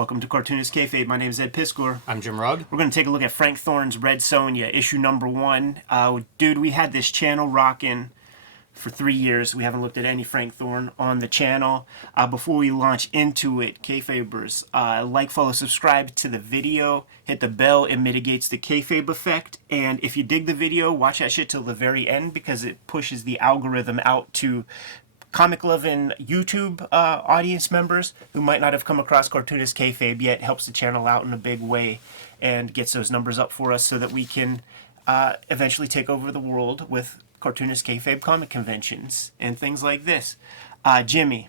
Welcome to Cartoonist Kayfabe. My name is Ed Piskor. I'm Jim Rugg. We're going to take a look at Frank Thorne's Red Sonja, issue number 1. Dude, we had this channel rocking for 3 years. We haven't looked at any Frank Thorne on the channel. Before we launch into it, Kayfabers, like, follow, subscribe to the video. Hit the bell. It mitigates the Kayfabe effect. And if you dig the video, watch that shit till the very end because it pushes the algorithm out to comic-loving YouTube audience members who might not have come across Cartoonist Kayfabe yet. Helps the channel out in a big way and gets those numbers up for us so that we can eventually take over the world with Cartoonist Kayfabe comic conventions and things like this. Jimmy,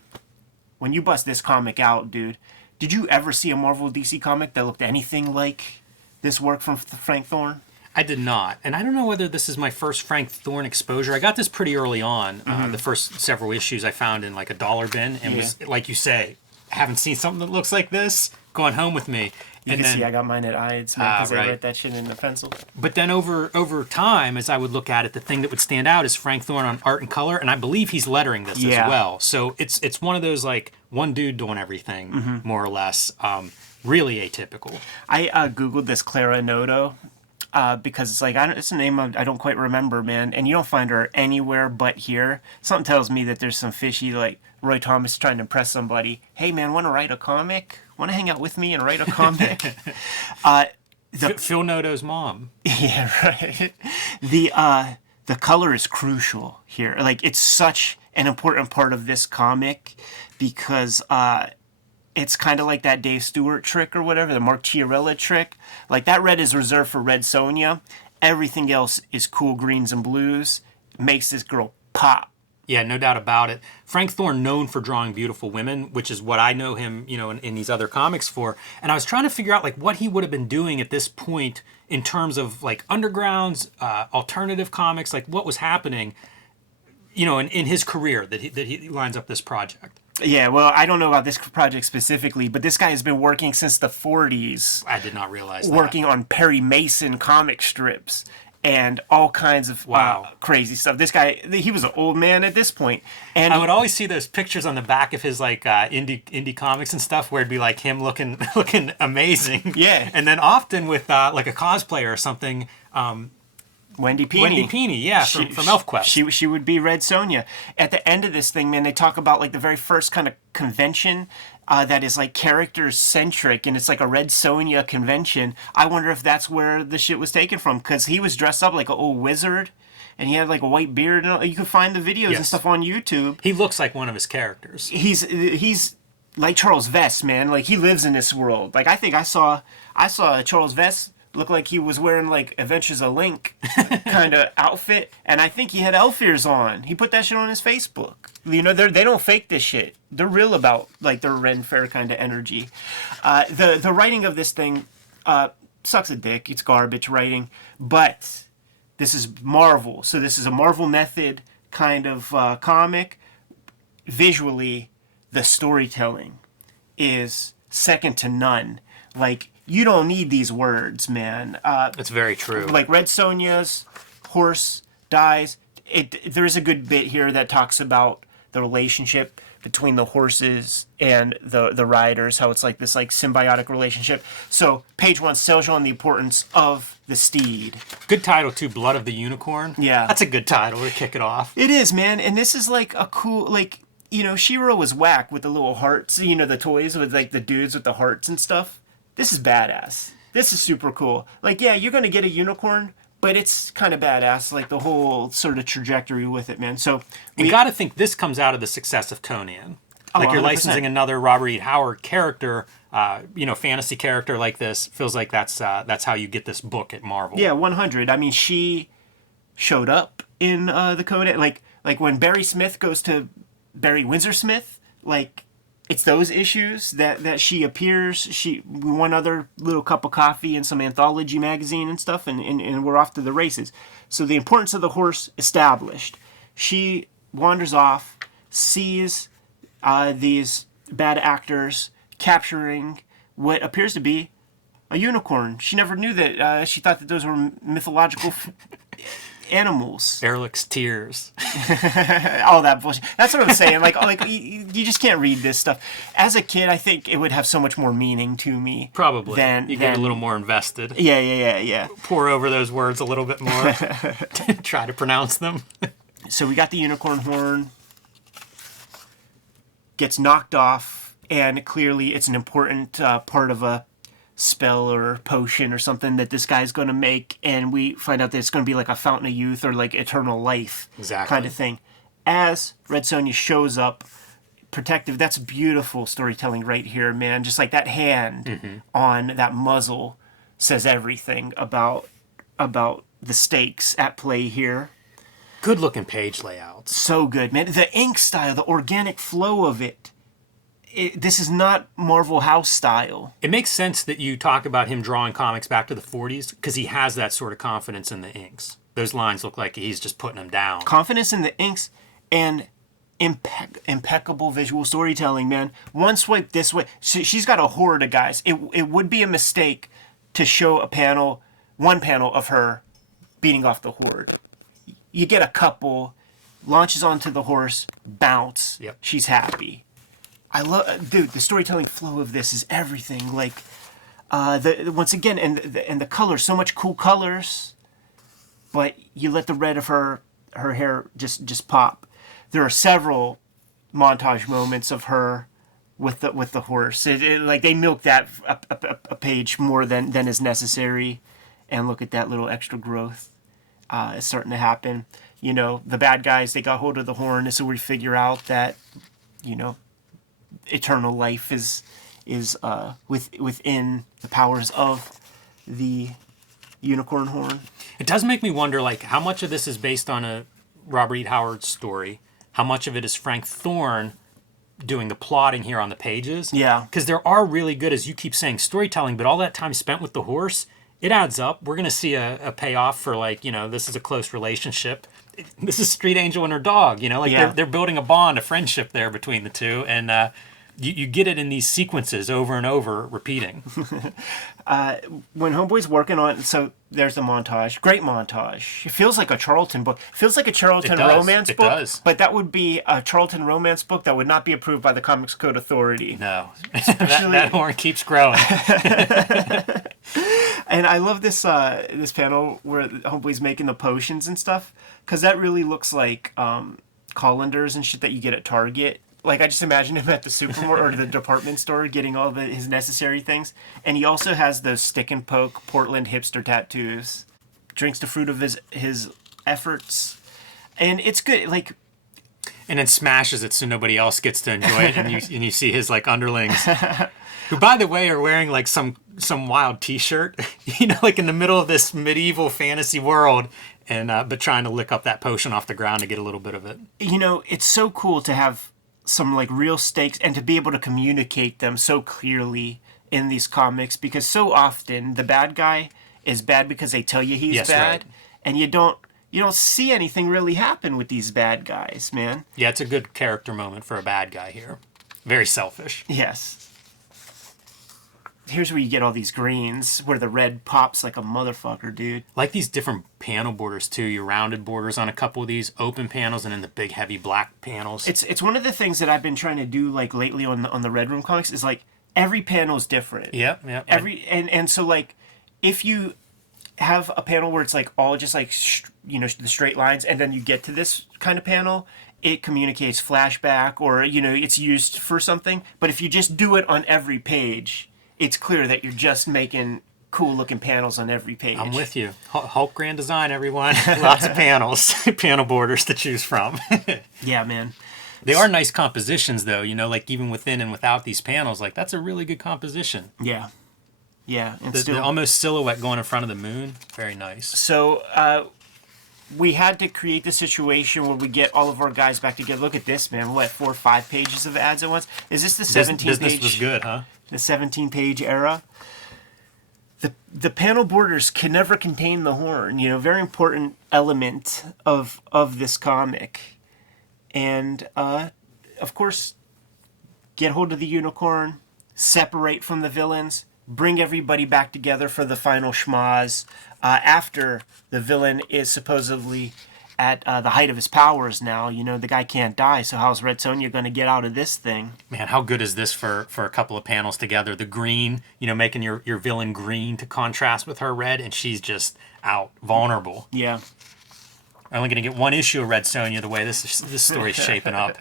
when you bust this comic out, dude, did you ever see a Marvel DC comic that looked anything like this work from Frank Thorne? I did not. And I don't know whether this is my first Frank Thorne exposure. I got this pretty early on. The first several issues I found in like a dollar bin and was, like you say, haven't seen something that looks like this, going home with me. You can see I got mine at Ides because I wrote that shit in a pencil. But then over time, as I would look at it, the thing that would stand out is Frank Thorne on art and color, and I believe he's lettering this as well. So it's one of those like one dude doing everything, more or less. Really atypical. I Googled this Clara Noto. Because it's like, it's a name I don't quite remember, man. And you don't find her anywhere but here. Something tells me that there's some fishy, like, Roy Thomas trying to impress somebody. Hey, man, want to write a comic? Want to hang out with me and write a comic? Phil Noto's mom. Yeah, right. The color is crucial here. Like, it's such an important part of this comic because it's kind of like that Dave Stewart trick or whatever, the Mark Chiarella trick. Like, that red is reserved for Red Sonja. Everything else is cool greens and blues. It makes this girl pop. Yeah, no doubt about it. Frank Thorne, known for drawing beautiful women, which is what I know him, in these other comics for. And I was trying to figure out, like, what he would have been doing at this point in terms of, like, undergrounds, alternative comics, like, what was happening, in his career that he lines up this project. Yeah, well, I don't know about this project specifically, but this guy has been working since the 40s. I did not realize that. Working on Perry Mason comic strips and all kinds of crazy stuff. This guy, he was an old man at this point. And I would always see those pictures on the back of his like indie comics and stuff where it'd be like him looking amazing. Yeah. And then often with like a cosplayer or something. Wendy Peeney. Wendy Peeney, yeah, from ElfQuest. She would be Red Sonja. At the end of this thing, man, they talk about like the very first kind of convention that is like character-centric, and it's like a Red Sonja convention. I wonder if that's where the shit was taken from, because he was dressed up like an old wizard, and he had like a white beard. And you could find the videos and stuff on YouTube. He looks like one of his characters. He's like Charles Vess, man. Like, he lives in this world. Like, I think I saw Charles Vess looked like he was wearing like Adventures of Link kind of outfit, and I think he had elf ears on. He put that shit on his Facebook. They don't fake this shit. They're real about like their Ren Fair kind of energy. The writing of this thing sucks a dick. It's garbage writing, but this is Marvel, so this is a Marvel method kind of comic. Visually, the storytelling is second to none. Like, you don't need these words, man. That's very true. Like, Red Sonja's horse dies. There is a good bit here that talks about the relationship between the horses and the riders, how it's like this like symbiotic relationship. So page 1 sells you on the importance of the steed. Good title too, Blood of the Unicorn. Yeah. That's a good title to kick it off. It is, man. And this is like a cool, like, She-Ra was whack with the little hearts, the toys with like the dudes with the hearts and stuff. This is badass. This is super cool. Like, yeah, you're going to get a unicorn, but it's kind of badass, like the whole sort of trajectory with it, man. So you got to think this comes out of the success of Conan. Like, you're 100%. Licensing another Robert E. Howard character, fantasy character like this. Feels like that's how you get this book at Marvel. Yeah, 100. I mean, she showed up in the Conan. Like when Barry Smith goes to Barry Windsor Smith, like, it's those issues that she appears. One other little cup of coffee and some anthology magazine and stuff, and we're off to the races. So the importance of the horse established. She wanders off, sees these bad actors capturing what appears to be a unicorn. She never knew that. She thought that those were mythological animals. Erlich's tears. All that bullshit. That's what I'm saying. Like you just can't read this stuff. As a kid, I think it would have so much more meaning to me. Probably. You get a little more invested. Yeah. Pour over those words a little bit more. Try to pronounce them. So we got the unicorn horn. Gets knocked off, and clearly it's an important part of a spell or potion or something that this guy's going to make, and we find out that it's going to be like a fountain of youth or like eternal life kind of thing. As Red Sonja shows up, protective, that's beautiful storytelling right here, man. Just like that hand on that muzzle says everything about the stakes at play here. Good looking page layouts. So good, man. The ink style, the organic flow of it. This is not Marvel House style. It makes sense that you talk about him drawing comics back to the 40s because he has that sort of confidence in the inks. Those lines look like he's just putting them down. Confidence in the inks and impeccable visual storytelling, man. One swipe this way. She's got a horde of guys. It would be a mistake to show one panel of her beating off the horde. You get a couple, launches onto the horse, bounce. Yep. She's happy. Dude, the storytelling flow of this is everything. Like, once again, and the colors, so much cool colors, but you let the red of her hair just pop. There are several montage moments of her with the horse. Like they milk that a page more than is necessary, and look at that little extra growth. Is starting to happen. You know, the bad guys, they got hold of the horn, so we figure out that, you know, eternal life is within the powers of the unicorn horn. It does make me wonder, like, how much of this is based on a Robert E. Howard story? How much of it is Frank Thorne doing the plotting here on the pages? Yeah. Because there are really good, as you keep saying, storytelling, but all that time spent with the horse, it adds up. We're going to see a payoff for, like, you know, this is a close relationship. This is Street Angel and her dog, you know? Like, they're building a bond, a friendship there between the two, and you get it in these sequences over and over, repeating. When Homeboy's working on, so there's the montage. Great montage. It feels like a Charlton book. It feels like a Charlton romance book. It does. But that would be a Charlton romance book that would not be approved by the Comics Code Authority. No. that horn keeps growing. And I love this panel where Homeboy's making the potions and stuff, because that really looks like colanders and shit that you get at Target. Like, I just imagine him at the supermarket or the department store getting all his necessary things. And he also has those stick and poke Portland hipster tattoos. Drinks the fruit of his efforts. And it's good. Like, and then smashes it so nobody else gets to enjoy it. And you see his, like, underlings, who, by the way, are wearing, like, some wild T-shirt, you know, like in the middle of this medieval fantasy world, and but trying to lick up that potion off the ground to get a little bit of it. You know, it's so cool to have some like real stakes and to be able to communicate them so clearly in these comics, because so often the bad guy is bad because they tell you he's bad, right. And you don't see anything really happen with these bad guys, man. Yeah, it's a good character moment for a bad guy here. Very selfish. Yes. Here's where you get all these greens, where the red pops like a motherfucker, dude. Like these different panel borders, too. Your rounded borders on a couple of these, open panels, and then the big, heavy black panels. It's one of the things that I've been trying to do, like, lately on the Red Room comics, is, like, every panel is different. Yep. And so, like, if you have a panel where it's, like, all just, like, the straight lines, and then you get to this kind of panel, it communicates flashback, or, you know, it's used for something. But if you just do it on every page, it's clear that you're just making cool-looking panels on every page. I'm with you. Hulk Grand Design, everyone. Lots of panels, panel borders to choose from. Yeah, man. They are nice compositions, though. You know, like even within and without these panels, like that's a really good composition. Yeah. And the almost silhouette going in front of the moon, very nice. So we had to create the situation where we get all of our guys back together. Look at this, man. What, 4 or 5 pages of ads at once? Is this the 17-page? Business was good, huh? The 17-page era. The panel borders can never contain the horn. You know, very important element of this comic. And, of course, get hold of the unicorn, separate from the villains, bring everybody back together for the final schmoz after the villain is supposedly at the height of his powers now. You know, the guy can't die, so how's Red Sonja going to get out of this thing? Man, how good is this for a couple of panels together? The green, you know, making your villain green to contrast with her red, and she's just out, vulnerable. Yeah. I'm only going to get one issue of Red Sonja the way this story's shaping up.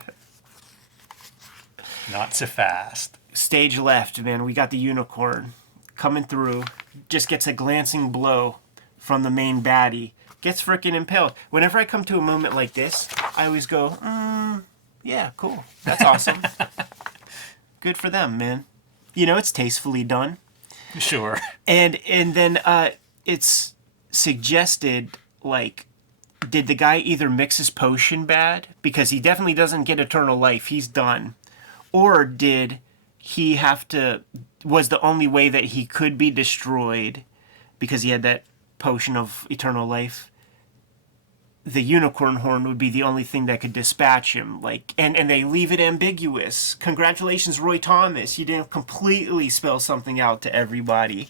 Not so fast. Stage left, man. We got the unicorn coming through. Just gets a glancing blow from the main baddie. Gets frickin' impaled. Whenever I come to a moment like this, I always go, yeah, cool. That's awesome. Good for them, man. You know, it's tastefully done. Sure. And then it's suggested, like, did the guy either mix his potion bad? Because he definitely doesn't get eternal life. He's done. Or did he have to... Was the only way that he could be destroyed because he had that potion of eternal life, the unicorn horn would be the only thing that could dispatch him. Like, and they leave it ambiguous. Congratulations, Roy Thomas. You didn't completely spell something out to everybody.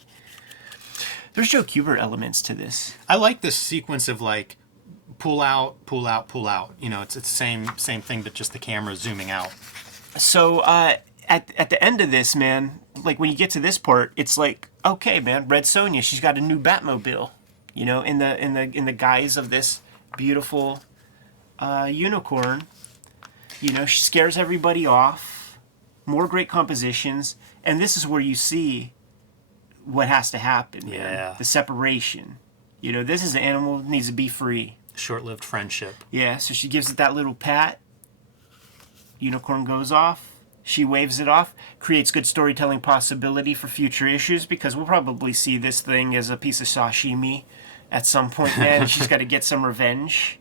There's Joe Kubert elements to this. I like this sequence of, like, pull out, pull out, pull out. You know, it's the same thing, but just the camera zooming out. So at the end of this, man, like when you get to this part, it's like, okay, man, Red Sonja, she's got a new Batmobile. You know, in the guise of this beautiful unicorn. You know, she scares everybody off. More great compositions, and this is where you see what has to happen. Man. Yeah. The separation. You know, this is an animal that needs to be free. Short-lived friendship. Yeah, so she gives it that little pat. Unicorn goes off. She waves it off. Creates good storytelling possibility for future issues because we'll probably see this thing as a piece of sashimi at some point, man. She's got to get some revenge,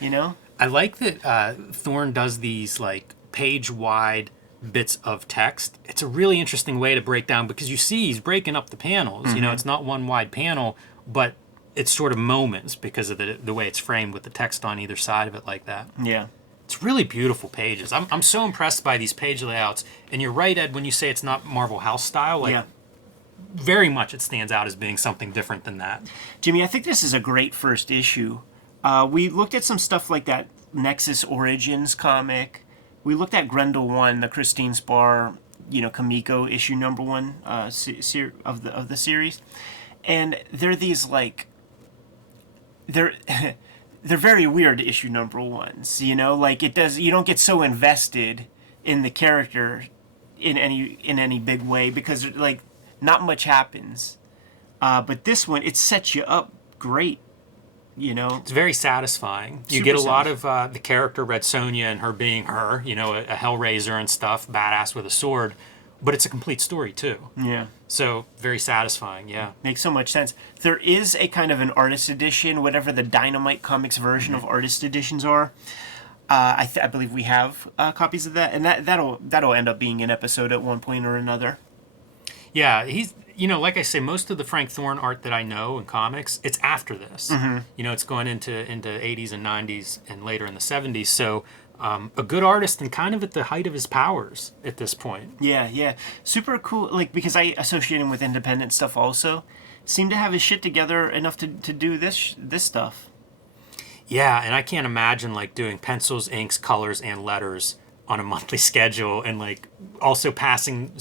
you know? I like that Thorne does these, like, page-wide bits of text. It's a really interesting way to break down because you see he's breaking up the panels. Mm-hmm. You know, it's not one wide panel, but it's sort of moments because of the way it's framed with the text on either side of it like that. Yeah. It's really beautiful pages. I'm so impressed by these page layouts. And you're right, Ed, when you say it's not Marvel House style. Like, yeah. Very much it stands out as being something different than that. Jimmy, I think this is a great first issue. We looked at some stuff like that Nexus Origins comic. We looked at Grendel 1, the Christine Spar, you know, Kamiko issue number 1 of the series. And they're these, like... They're very weird issue number 1s, you know? Like, you don't get so invested in the character in any big way because, like, not much happens. But this one, it sets you up great, you know? It's very satisfying. You get a lot of the character Red Sonja and her being her, you know, a Hellraiser and stuff, badass with a sword. But it's a complete story, too. Yeah. So, very satisfying, yeah. Makes so much sense. There is a kind of an artist edition, whatever the Dynamite Comics version of artist editions are. I believe we have copies of that, and that'll end up being an episode at one point or another. Yeah, he's, you know, like I say, most of the Frank Thorne art that I know in comics, it's after this. Mm-hmm. You know, it's going into 80s and 90s and later in the 70s, so... a good artist and kind of at the height of his powers at this point. Yeah. Super cool, like, because I associate him with independent stuff also. Seemed to have his shit together enough to do this stuff. Yeah, and I can't imagine, like, doing pencils, inks, colors, and letters on a monthly schedule and, like, also passing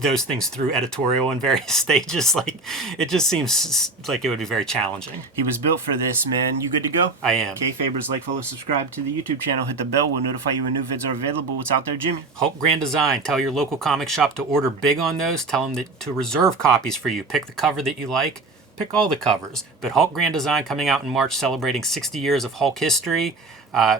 those things through editorial in various stages. Like, it just seems like it would be very challenging. He was built for this, man. You good to go? I am. Kayfabers, like, follow, subscribe to the YouTube channel, hit the bell. We'll notify you when new vids are available. What's out there, Jimmy? Hulk Grand Design. Tell your local comic shop to order big on those. Tell them to reserve copies for you. Pick the cover that you like. Pick all the covers. But Hulk Grand Design coming out in March, celebrating 60 years of Hulk history.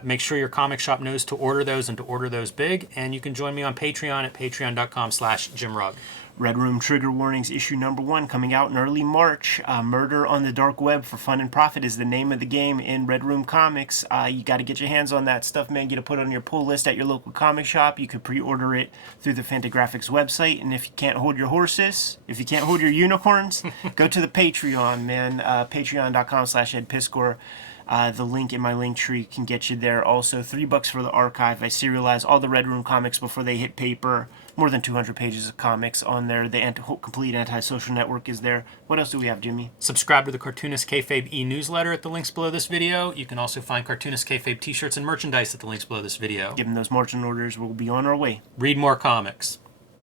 Make sure your comic shop knows to order those and to order those big. And you can join me on Patreon at patreon.com/JimRugg. Red Room Trigger Warnings issue number 1 coming out in early March. Murder on the Dark Web for Fun and Profit is the name of the game in Red Room Comics. You got to get your hands on that stuff, man. Get to put it on your pull list at your local comic shop. You could pre-order it through the Fantagraphics website. And if you can't hold your horses, if you can't hold your unicorns, go to the Patreon, man. Patreon.com/EdPiscor. The link in my link tree can get you there. Also, $3 for the archive. I serialize all the Red Room comics before they hit paper. More than 200 pages of comics on there. The complete anti-social network is there. What else do we have, Jimmy? Subscribe to the Cartoonist Kayfabe e-newsletter at the links below this video. You can also find Cartoonist Kayfabe t-shirts and merchandise at the links below this video. Given those marching orders, we'll be on our way. Read more comics.